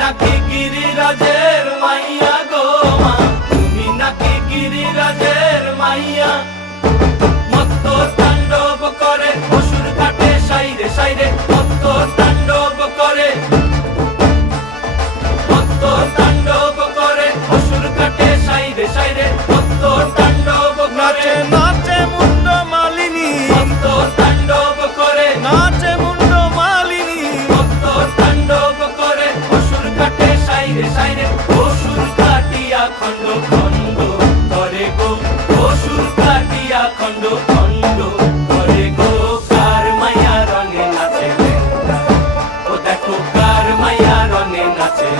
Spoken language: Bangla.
নাকি গিরিরাজের মাইয়া গো মা, তুমি নাকি গিরিরাজের মাইয়া। মত্ত তাণ্ডব করে অসুর ঘাটে সাইরে সাইরে, মত্ত তাণ্ডব করে, মত্ত তাণ্ডব করে অসুর ঘাটে সাইরে সাইরে, মত্ত তাণ্ডব করে। নাচে মুন্ড মালিনী, মত্ত তাণ্ডব করে, নাচে মুন্ড মালিনী, মত্ত তাণ্ডব করে অসুর ঘাটে সাইরে সাইরে, অসুর কাটিয়া খণ্ড খণ্ড করে গো, অসুর কাটিয়া খণ্ড খণ্ড করে গো। কার মায়া রঙে নাচে লেঙ্গা, ও দেখো কার মায়া রঙে নাচে